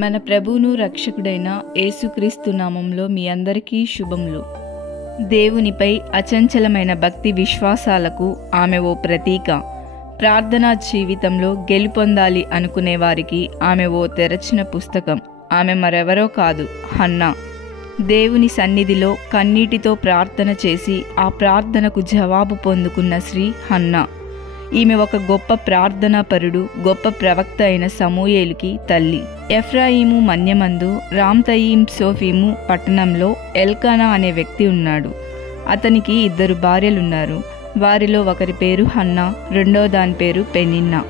మన ప్రభువును రక్షకుడైన యేసుక్రీస్తు నామంలో మీ అందరికీ శుభములు. దేవునిపై అచంచలమైన భక్తి విశ్వాసాలకు ఆమె ఓ ప్రతీక. ప్రార్థనా జీవితంలో గెలుపొందాలి అనుకునే వారికి ఆమె ఓ తెరచిన పుస్తకం. ఆమె మరెవరో కాదు, హన్నా. దేవుని సన్నిధిలో కన్నీటితో ప్రార్థన చేసి ఆ ప్రార్థనకు జవాబు పొందుకున్న స్త్రీ హన్నా. ఈమె ఒక గొప్ప ప్రార్థనాపరుడు, గొప్ప ప్రవక్త అయిన సమూయేలుకి తల్లి. ఎఫ్రాయిము మన్యమందు రామ్తయీం సోఫీము పట్టణంలో ఎల్కానా అనే వ్యక్తి ఉన్నాడు. అతనికి 2 భార్యలున్నారు. వారిలో ఒకరి పేరు హన్నా, రెండో దాని పేరు పెనిన్నా.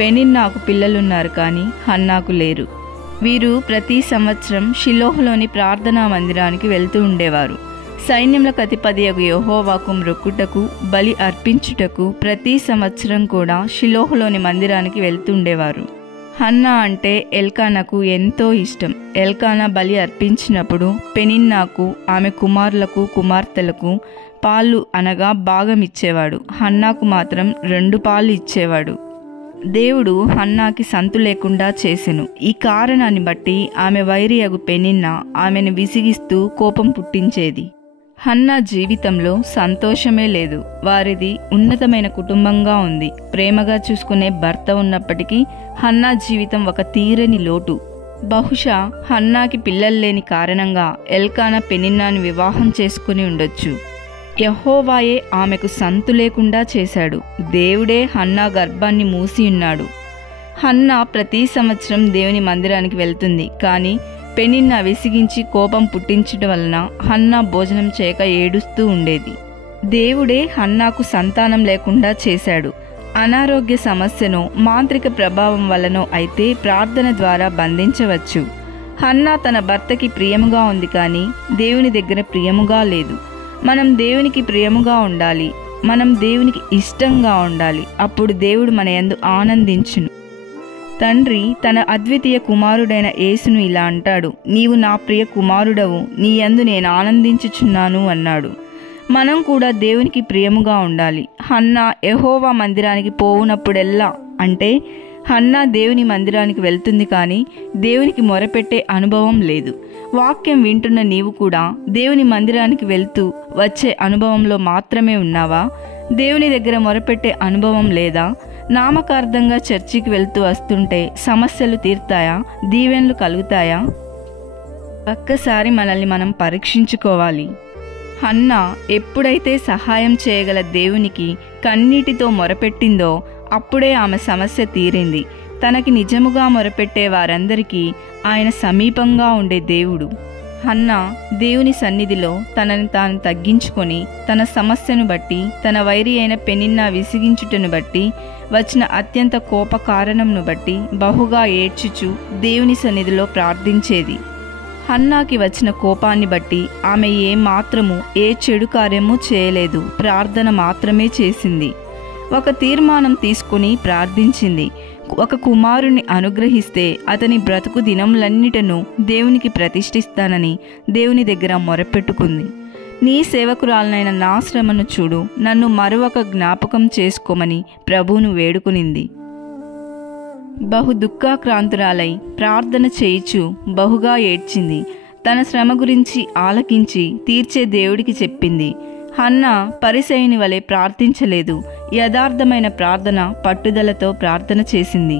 పెనిన్నాకు పిల్లలున్నారు, కానీ హన్నాకు లేరు. వీరు ప్రతి సంవత్సరం షిలోహులోని ప్రార్థనా మందిరానికి వెళ్తూ ఉండేవారు. సైన్యములకు అధిపతియగు యెహోవాకు మ్రొక్కుటకు, బలి అర్పించుటకు ప్రతి సంవత్సరం కూడా షిలోహులోని మందిరానికి వెళ్తుండేవారు. హన్నా అంటే ఎల్కానాకు ఎంతో ఇష్టం. ఎల్కానా బలి అర్పించినప్పుడు పెనిన్నాకు, ఆమె కుమారులకు కుమార్తెలకు పాలు అనగా భాగం ఇచ్చేవాడు. హన్నాకు మాత్రం 2 పాలు ఇచ్చేవాడు. దేవుడు హన్నాకి సంతు లేకుండా చేసెను. ఈ కారణాన్ని బట్టి ఆమె వైరియగు పెనిన్నా ఆమెను విసిగిస్తూ కోపం పుట్టించేది. హన్నా జీవితంలో సంతోషమే లేదు. వారిది ఉన్నతమైన కుటుంబంగా ఉంది. ప్రేమగా చూసుకునే భర్త ఉన్నప్పటికీ హన్నా జీవితం ఒక తీరని లోటు. బహుశా హన్నాకి పిల్లలు లేని కారణంగా ఎల్కానా పెనిన్నాను వివాహం చేసుకుని ఉండొచ్చు. యెహోవాయే ఆమెకు సంతు లేకుండా చేశాడు. దేవుడే హన్నా గర్భాన్ని మూసి ఉన్నాడు. హన్నా ప్రతి సంవత్సరం దేవుని మందిరానికి వెళ్తుంది, కానీ పెనిన్నా విసిగించి కోపం పుట్టించడం వలన హన్నా భోజనం చేయక ఏడుస్తూ ఉండేది. దేవుడే హన్నాకు సంతానం లేకుండా చేశాడు. అనారోగ్య సమస్యను మాంత్రిక ప్రభావం వలనో అయితే ప్రార్థన ద్వారా బంధించవచ్చు. హన్నా తన భర్తకి ప్రియముగా ఉంది, కానీ దేవుని దగ్గర ప్రియముగా లేదు. మనం దేవునికి ప్రియముగా ఉండాలి. మనం దేవునికి ఇష్టంగా ఉండాలి. అప్పుడు దేవుడు మన యందు ఆనందించును. తండ్రి తన అద్వితీయ కుమారుడైన యేసును ఇలా అంటాడు, నీవు నా ప్రియ కుమారుడవు, నీ యందు నేను ఆనందించుచున్నాను అన్నాడు. మనం కూడా దేవునికి ప్రియముగా ఉండాలి. హన్నా యెహోవా మందిరానికి పోవునప్పుడెల్లా, అంటే హన్నా దేవుని మందిరానికి వెళ్తుంది, కానీ దేవునికి మొరపెట్టే అనుభవం లేదు. వాక్యం వింటున్న నీవు కూడా దేవుని మందిరానికి వెళ్తూ వచ్చే అనుభవంలో మాత్రమే ఉన్నావా? దేవుని దగ్గర మొరపెట్టే అనుభవం లేదా? నామకార్థంగా చర్చికి వెళ్తూ వస్తుంటే సమస్యలు తీరుతాయా? దీవెనలు కలుగుతాయా? ఒక్కసారి మనల్ని మనం పరీక్షించుకోవాలి. హన్నా ఎప్పుడైతే సహాయం చేయగల దేవునికి కన్నీటితో మొరపెట్టిందో అప్పుడే ఆమె సమస్య తీరింది. తనకి నిజముగా మొరపెట్టే వారందరికీ ఆయన సమీపంగా ఉండే దేవుడు. హన్నా దేవుని సన్నిధిలో తనని తాను తగ్గించుకొని తన సమస్యను బట్టి, తన వైరి అయిన పెనిన్నా విసిగించుటను బట్టి, వచ్చిన అత్యంత కోప కారణంను బట్టి బహుగా ఏడ్చుచు దేవుని సన్నిధిలో ప్రార్థించేది. హన్నాకి వచ్చిన కోపాన్ని బట్టి ఆమె ఏమాత్రము ఏ చెడు కార్యము చేయలేదు, ప్రార్థన మాత్రమే చేసింది. ఒక తీర్మానం తీసుకుని ప్రార్థించింది. ఒక కుమారుని అనుగ్రహిస్తే అతని బ్రతుకు దినములన్నిటను దేవునికి ప్రతిష్ఠిస్తానని దేవుని దగ్గర మొరపెట్టుకుంది. నీ సేవకురాలనైన నా శ్రమను చూడు, నన్ను మరొక జ్ఞాపకం చేసుకోమని ప్రభువును వేడుకునింది. బహు దుఃఖాక్రాంతురాలై ప్రార్థన చేయిచు బహుగా ఏడ్చింది. తన శ్రమ గురించి ఆలకించి తీర్చే దేవుడికి చెప్పింది. హన్నా పరిసయ్యుని వలె ప్రార్థించలేదు. యథార్థమైన ప్రార్థన, పట్టుదలతో ప్రార్థన చేసింది.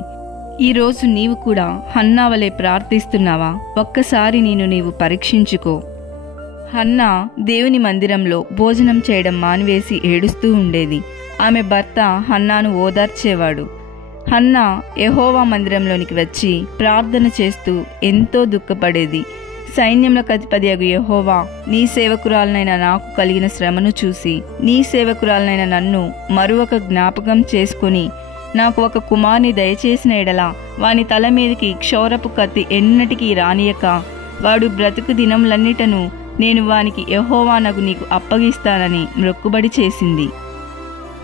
ఈరోజు నీవు కూడా హన్నా వలె ప్రార్థిస్తున్నావా? ఒక్కసారి నీవు పరీక్షించుకో. హన్నా దేవుని మందిరంలో భోజనం చేయడం మానివేసి ఏడుస్తూ ఉండేది. ఆమె భర్త హన్నాను ఓదార్చేవాడు. హన్నా యెహోవా మందిరంలోనికి వచ్చి ప్రార్థన చేస్తూ ఎంతో దుఃఖపడేది. సైన్యములకు అధిపతియగు యెహోవా, నీ సేవకురాలనైన నాకు కలిగిన శ్రమను చూసి నీ సేవకురాలనైన నన్ను మరొక జ్ఞాపకం చేసుకుని నాకు ఒక కుమారుని దయచేసిన ఎడల వాని తల మీదకి క్షౌరపు కత్తి ఎన్నటికీ రానియక వాడు బ్రతుకు దినములన్నిటను నేను వానికి యెహోవానగు నీకు అప్పగిస్తానని మ్రొక్కుబడి చేసింది.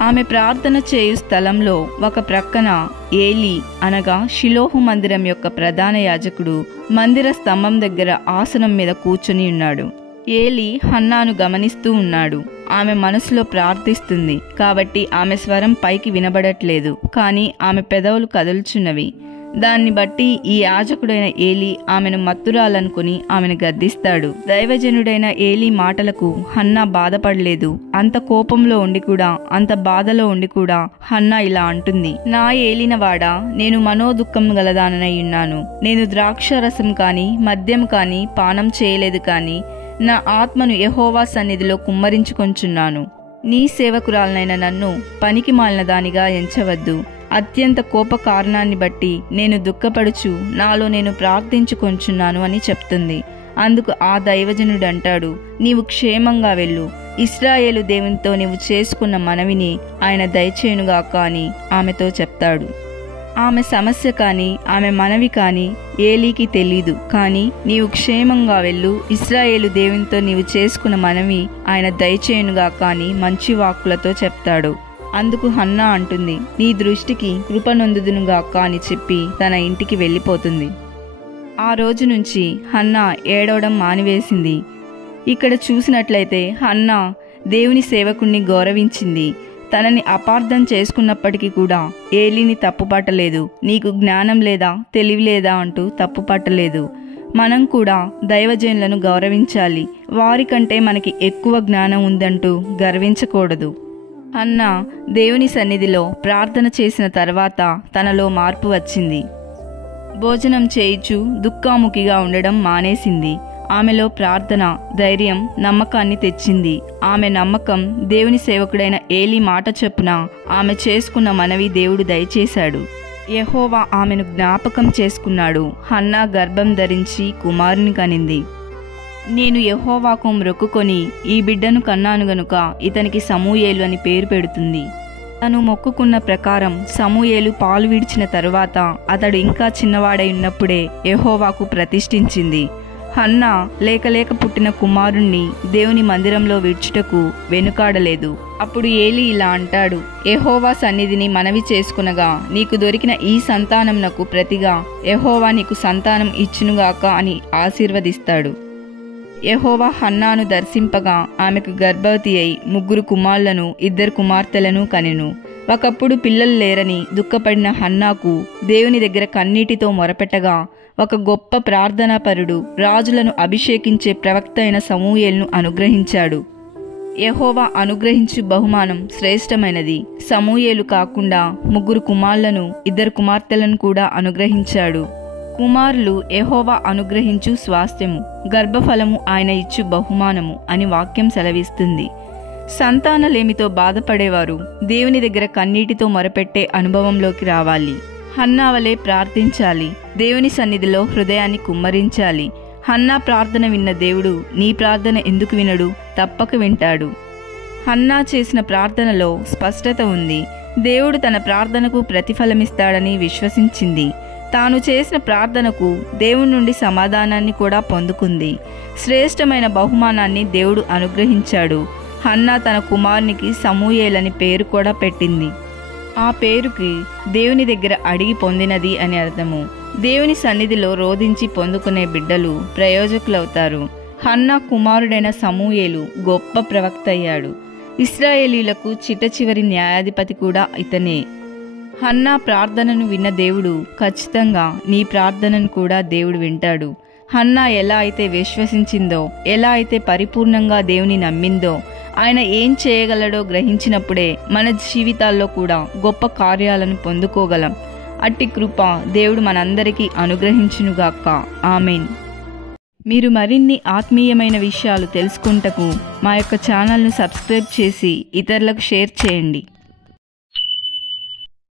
ఆమె ప్రార్థన చేయు స్థలంలో ఒక ప్రక్కన ఏలీ అనగా షిలోహు మందిరం యొక్క ప్రధాన యాజకుడు మందిర స్తంభం దగ్గర ఆసనం మీద కూర్చుని ఉన్నాడు. ఏలీ హన్నాను గమనిస్తూ ఉన్నాడు. ఆమె మనసులో ప్రార్థిస్తుంది కాబట్టి ఆమె స్వరం పైకి వినబడట్లేదు, కానీ ఆమె పెదవులు కదులుచున్నవి. దాన్ని బట్టి ఈ యాజకుడైన ఏలీ ఆమెను మత్తురాలనుకుని ఆమెను గద్దిస్తాడు. దైవజనుడైన ఏలీ మాటలకు హన్నా బాధపడలేదు. అంత కోపంలో ఉండి కూడా, అంత బాధలో ఉండి కూడా హన్నా ఇలా అంటుంది, నా ఏలినవాడా, నేను మనోదుఖం గలదాననై ఉన్నాను. నేను ద్రాక్షరసం కాని మద్యం కాని పానం చేయలేదు కాని నా ఆత్మను యెహోవా సన్నిధిలో కుమ్మరించుకొంచున్నాను. నీ సేవకురాలనైన నన్ను పనికి మాలిన దానిగా ఎంచవద్దు. అత్యంత కోప కారణాన్ని బట్టి నేను దుఃఖపడుచు నాలో నేను ప్రార్థించుకొంచున్నాను అని చెప్తుంది. అందుకు ఆ దైవజనుడు అంటాడు, నీవు క్షేమంగా వెళ్ళు. ఇశ్రాయేలు దేవునితో నీవు చేసుకున్న మనవిని ఆయన దయచేయునుగాక అని ఆమెతో చెప్తాడు. ఆమె సమస్య కానీ ఆమె మనవి కానీ ఏలీకి తెలీదు. కానీ నీవు క్షేమంగా వెళ్ళు, ఇశ్రాయేలు దేవునితో నీవు చేసుకున్న మనవి ఆయన దయచేయునుగా కానీ మంచి వాక్కులతో చెప్తాడు. అందుకు హన్నా అంటుంది, నీ దృష్టికి కృపనొందుదునుగాక అని చెప్పి తన ఇంటికి వెళ్ళిపోతుంది. ఆ రోజు నుంచి హన్నా ఏడవడం మానివేసింది. ఇక్కడ చూసినట్లయితే హన్నా దేవుని సేవకుణ్ణి గౌరవించింది. తనని అపార్థం చేసుకున్నప్పటికీ కూడా ఏలీని తప్పుపట్టలేదు. నీకు జ్ఞానం లేదా, తెలివి లేదా అంటూ తప్పుపట్టలేదు. మనం కూడా దైవజనులను గౌరవించాలి. వారికంటే మనకి ఎక్కువ జ్ఞానం ఉందంటూ గర్వించకూడదు. హన్నా దేవుని సన్నిధిలో ప్రార్థన చేసిన తర్వాత తనలో మార్పు వచ్చింది. భోజనం చేయిచు దుఃఖాముఖిగా ఉండడం మానేసింది. ఆమెలో ప్రార్థన, ధైర్యం, నమ్మకాన్ని తెచ్చింది. ఆమె నమ్మకం దేవుని సేవకుడైన ఏలీ మాట చొప్పున ఆమె చేసుకున్న మనవి దేవుడు దయచేశాడు. యెహోవా ఆమెను జ్ఞాపకం చేసుకున్నాడు. హన్నా గర్భం ధరించి కుమారుని కనింది. నేను యెహోవాకు మొక్కుకొని ఈ బిడ్డను కన్నాను గనుక ఇతనికి సమూయేలు అని పేరు పెడుతుంది. తను మొక్కుకున్న ప్రకారం సమూయేలు పాలు విడిచిన తరువాత అతడు ఇంకా చిన్నవాడై ఉన్నప్పుడే యెహోవాకు ప్రతిష్ఠించింది. హన్నా లేక పుట్టిన కుమారుణ్ణి దేవుని మందిరంలో విడ్చుటకు వెనుకాడలేదు. అప్పుడు ఏలీ ఇలా అంటాడు, యెహోవా సన్నిధిని మనవి చేసుకునగా నీకు దొరికిన ఈ సంతానంనకు ప్రతిగా యెహోవా నీకు సంతానం ఇచ్చునుగాక అని ఆశీర్వదిస్తాడు. యెహోవా హన్నాను దర్శింపగా ఆమెకు గర్భవతి అయి 3 కుమారులను 2 కుమార్తెలను కనెను. ఒకప్పుడు పిల్లలు లేరని దుఃఖపడిన హన్నాకు దేవుని దగ్గర కన్నీటితో మొరపెట్టగా ఒక గొప్ప ప్రార్థనాపరుడు, రాజులను అభిషేకించే ప్రవక్త అయిన సమూయేలును అనుగ్రహించాడు. యెహోవా అనుగ్రహించు బహుమానం శ్రేష్టమైనది. సమూయేలు కాకుండా 3 కుమారులను 2 కుమార్తెలను కూడా అనుగ్రహించాడు. కుమారులు యెహోవా అనుగ్రహించు స్వాస్థ్యము, గర్భఫలము ఆయన ఇచ్చు బహుమానము అని వాక్యం సెలవిస్తుంది. సంతానలేమితో బాధపడేవారు దేవుని దగ్గర కన్నీటితో మొరపెట్టే అనుభవంలోకి రావాలి. హన్నా వలె ప్రార్థించాలి. దేవుని సన్నిధిలో హృదయాన్ని కుమ్మరించాలి. హన్నా ప్రార్థన విన్న దేవుడు నీ ప్రార్థన ఎందుకు వినడు? తప్పక వింటాడు. హన్నా చేసిన ప్రార్థనలో స్పష్టత ఉంది. దేవుడు తన ప్రార్థనకు ప్రతిఫలమిస్తాడని విశ్వసించింది. తాను చేసిన ప్రార్థనకు దేవుని నుండి సమాధానాన్ని కూడా పొందుకుంది. శ్రేష్టమైన బహుమానాన్ని దేవుడు అనుగ్రహించాడు. హన్నా తన కుమారునికి సమూయేలని పేరు కూడా పెట్టింది. ఆ పేరుకి దేవుని దగ్గర అడిగి పొందినది అని అర్థము. దేవుని సన్నిధిలో రోధించి పొందుకునే బిడ్డలు ప్రయోజకులవుతారు. హన్నా కుమారుడైన సమూయేలు గొప్ప ప్రవక్త అయ్యాడు. ఇశ్రాయేలీలకు చిట్టచివరి న్యాయాధిపతి కూడా ఇతనే. హన్నా ప్రార్థనను విన్న దేవుడు ఖచ్చితంగా నీ ప్రార్థనను కూడా దేవుడు వింటాడు. హన్నా ఎలా అయితే విశ్వసించిందో, ఎలా అయితే పరిపూర్ణంగా దేవుని నమ్మిందో, ఆయన ఏం చేయగలడో గ్రహించినప్పుడే మన జీవితాల్లో కూడా గొప్ప కార్యాలను పొందుకోగలం. అట్టి కృప దేవుడు మనందరికీ అనుగ్రహించునుగాక. ఆమెన్. మీరు మరిన్ని ఆత్మీయమైన విషయాలు తెలుసుకుంటకు మా యొక్క ఛానల్ను సబ్స్క్రైబ్ చేసి ఇతరులకు షేర్ చేయండి.